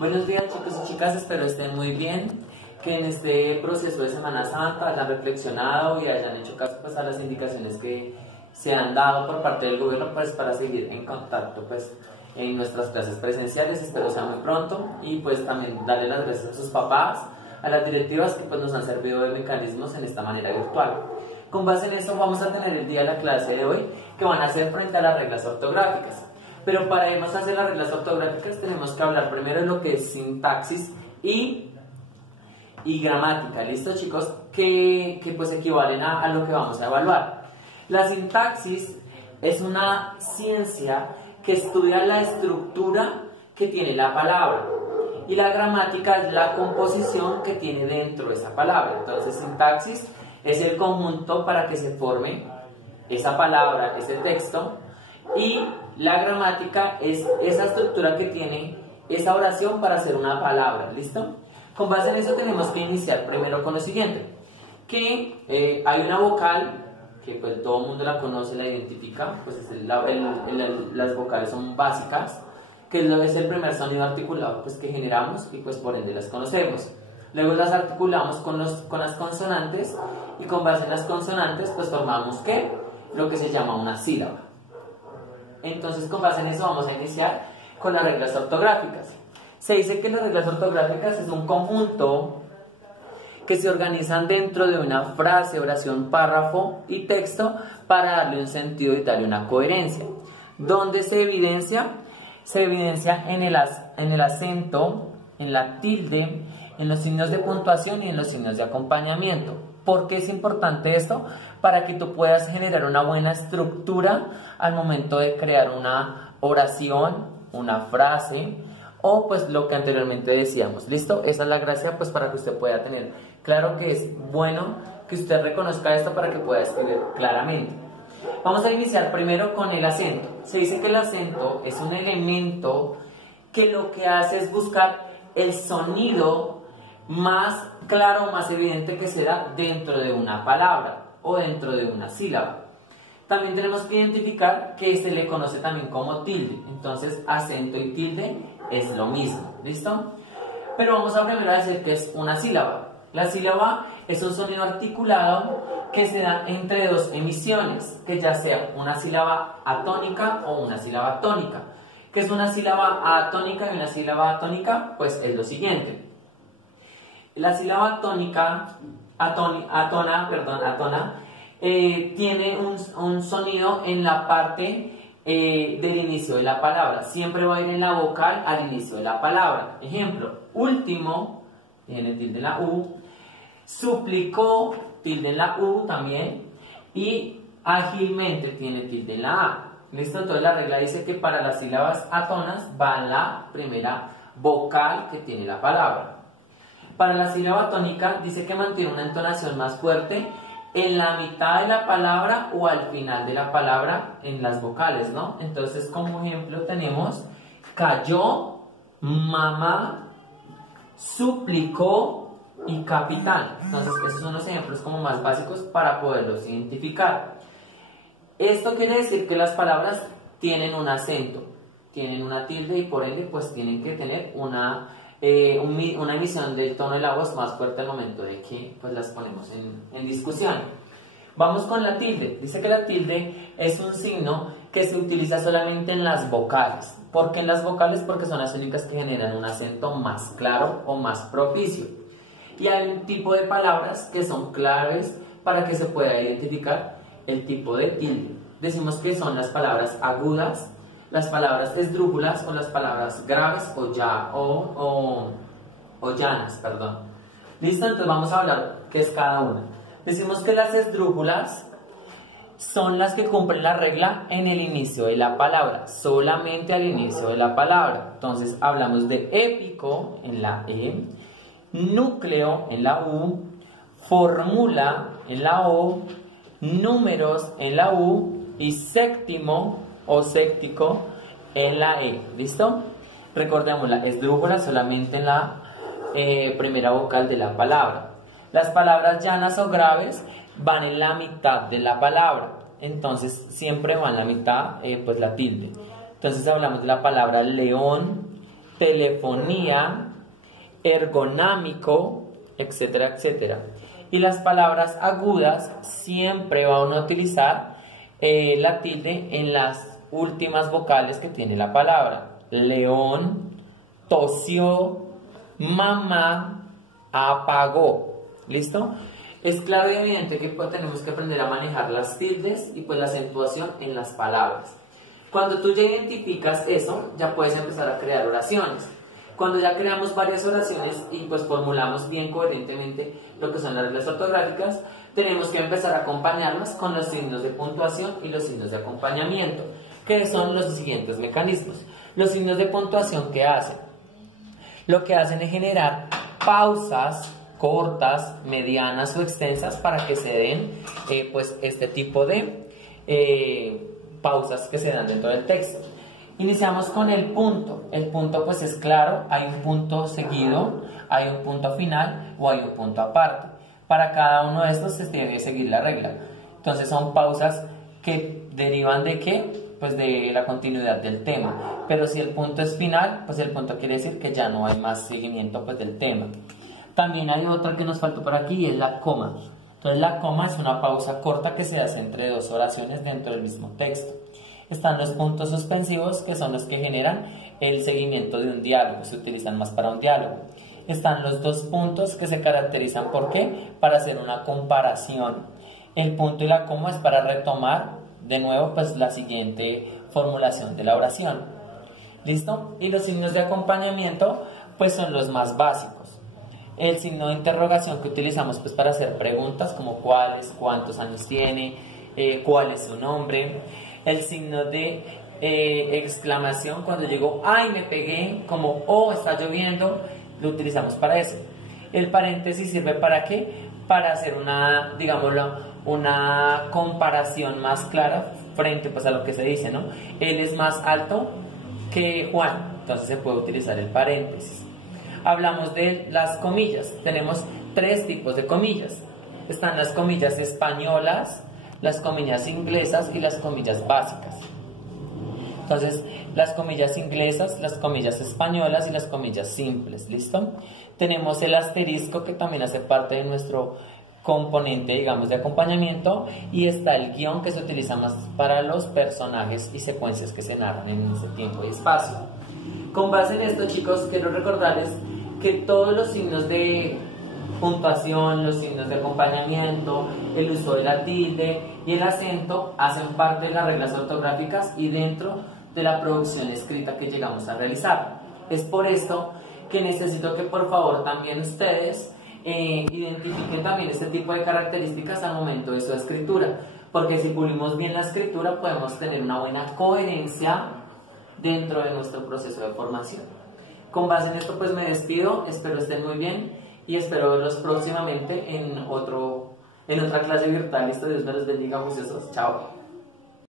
Buenos días chicos y chicas, espero estén muy bien, que en este proceso de Semana Santa hayan reflexionado y hayan hecho caso pues, a las indicaciones que se han dado por parte del gobierno pues, para seguir en contacto pues, en nuestras clases presenciales. Espero sea muy pronto y pues también darle las gracias a sus papás, a las directivas que pues, nos han servido de mecanismos en esta manera virtual. Con base en eso vamos a tener el día de la clase de hoy que van a ser frente a las reglas ortográficas. Pero para irnos a hacer las reglas ortográficas tenemos que hablar primero de lo que es sintaxis y gramática, ¿listo chicos? Que pues equivalen a lo que vamos a evaluar. La sintaxis es una ciencia que estudia la estructura que tiene la palabra y la gramática es la composición que tiene dentro de esa palabra. Entonces sintaxis es el conjunto para que se forme esa palabra, ese texto, y la gramática es esa estructura que tiene esa oración para hacer una palabra, ¿listo? Con base en eso tenemos que iniciar primero con lo siguiente, que hay una vocal que pues todo el mundo la conoce, la identifica, pues las vocales son básicas, que es el primer sonido articulado pues, que generamos y pues por ende las conocemos. Luego las articulamos con las consonantes y con base en las consonantes pues formamos ¿qué? Lo que se llama una sílaba. Entonces con base en eso vamos a iniciar con las reglas ortográficas. Se dice que las reglas ortográficas es un conjunto que se organizan dentro de una frase, oración, párrafo y texto para darle un sentido y darle una coherencia. Donde se evidencia en el acento, en la tilde, en los signos de puntuación y en los signos de acompañamiento. ¿Por qué es importante esto? Para que tú puedas generar una buena estructura al momento de crear una oración, una frase o pues lo que anteriormente decíamos. ¿Listo? Esa es la gracia pues para que usted pueda tener claro que es bueno que usted reconozca esto para que pueda escribir claramente. Vamos a iniciar primero con el acento. Se dice que el acento es un elemento que lo que hace es buscar el sonido más claro, más evidente que se da dentro de una palabra o dentro de una sílaba. También tenemos que identificar que se le conoce también como tilde. Entonces, acento y tilde es lo mismo. ¿Listo? Pero vamos a primero decir que es una sílaba. La sílaba es un sonido articulado que se da entre dos emisiones, que ya sea una sílaba atónica o una sílaba tónica. ¿Qué es una sílaba atónica y una sílaba atónica? Pues es lo siguiente. La sílaba atónica, atona, tiene un sonido en la parte del inicio de la palabra. Siempre va a ir en la vocal al inicio de la palabra. Ejemplo, último, tiene tilde en la U. Suplicó, tilde en la U también. Y ágilmente tiene tilde en la A. ¿Listo? Entonces la regla dice que para las sílabas atonas va en la primera vocal que tiene la palabra. Para la sílaba tónica dice que mantiene una entonación más fuerte en la mitad de la palabra o al final de la palabra en las vocales, ¿no? Entonces como ejemplo tenemos cayó, mamá, suplicó y capitán. Entonces esos son los ejemplos como más básicos para poderlos identificar. Esto quiere decir que las palabras tienen un acento, tienen una tilde y por ende pues tienen que tener una emisión del tono de la voz más fuerte al momento de que pues, las ponemos en discusión. Vamos con la tilde. Dice que la tilde es un signo que se utiliza solamente en las vocales. ¿Por qué en las vocales? Porque son las únicas que generan un acento más claro o más propicio. Y hay un tipo de palabras que son claves para que se pueda identificar el tipo de tilde. Decimos que son las palabras agudas, las palabras esdrújulas o las palabras graves o llanas, perdón. ¿Listo? Entonces vamos a hablar qué es cada una. Decimos que las esdrújulas son las que cumplen la regla en el inicio de la palabra, solamente al inicio de la palabra. Entonces hablamos de épico en la E, núcleo en la U, fórmula en la O, números en la U y séptimo o séptico en la E. ¿Listo? Recordemos la esdrújula solamente en la primera vocal de la palabra. Las palabras llanas o graves van en la mitad de la palabra. Entonces siempre va en la mitad pues la tilde. Entonces hablamos de la palabra león, telefonía, ergonámico, etcétera, etcétera. Y las palabras agudas siempre van a utilizar la tilde en las últimas vocales que tiene la palabra. León, tosió, mamá, apagó. ¿Listo? Es claro y evidente que pues, tenemos que aprender a manejar las tildes y pues la acentuación en las palabras. Cuando tú ya identificas eso, ya puedes empezar a crear oraciones. Cuando ya creamos varias oraciones y pues formulamos bien coherentemente lo que son las reglas ortográficas, tenemos que empezar a acompañarlas con los signos de puntuación y los signos de acompañamiento, que son los siguientes mecanismos. Los signos de puntuación, ¿qué hacen? Lo que hacen es generar pausas cortas, medianas o extensas para que se den pues este tipo de pausas que se dan dentro del texto. Iniciamos con el punto. El punto pues es claro, hay un punto seguido, hay un punto final o hay un punto aparte. Para cada uno de estos se tiene que seguir la regla. Entonces son pausas que derivan de ¿qué? Pues de la continuidad del tema. Pero si el punto es final, pues el punto quiere decir que ya no hay más seguimiento pues del tema. También hay otra que nos faltó por aquí y es la coma. Entonces la coma es una pausa corta que se hace entre dos oraciones dentro del mismo texto. Están los puntos suspensivos, que son los que generan el seguimiento de un diálogo, se utilizan más para un diálogo. Están los dos puntos que se caracterizan ¿por qué? Para hacer una comparación. El punto y la coma es para retomar de nuevo pues la siguiente formulación de la oración. ¿Listo? Y los signos de acompañamiento pues son los más básicos. El signo de interrogación que utilizamos pues para hacer preguntas como cuáles, cuántos años tiene, cuál es su nombre. El signo de exclamación cuando llegó ¡ay, me pegué! Como ¡oh, está lloviendo! Lo utilizamos para eso. El paréntesis sirve ¿para qué? Para hacer una, digámoslo, una comparación más clara frente pues a lo que se dice, ¿no? Él es más alto que Juan, entonces se puede utilizar el paréntesis. Hablamos de las comillas. Tenemos tres tipos de comillas. Están las comillas españolas, las comillas inglesas y las comillas básicas. Entonces, las comillas inglesas, las comillas españolas y las comillas simples, ¿listo? Tenemos el asterisco que también hace parte de nuestro componente, digamos, de acompañamiento, y está el guión que se utiliza más para los personajes y secuencias que se narran en ese tiempo y espacio. Con base en esto, chicos, quiero recordarles que todos los signos de puntuación, los signos de acompañamiento, el uso de la tilde y el acento hacen parte de las reglas ortográficas y dentro de la producción escrita que llegamos a realizar. Es por esto que necesito que por favor también ustedes identifiquen también este tipo de características al momento de su escritura, porque si pulimos bien la escritura podemos tener una buena coherencia dentro de nuestro proceso de formación. Con base en esto pues me despido, espero estén muy bien y espero verlos próximamente en otra clase virtual. Listo, Dios me los bendiga, juiciosos. Chao.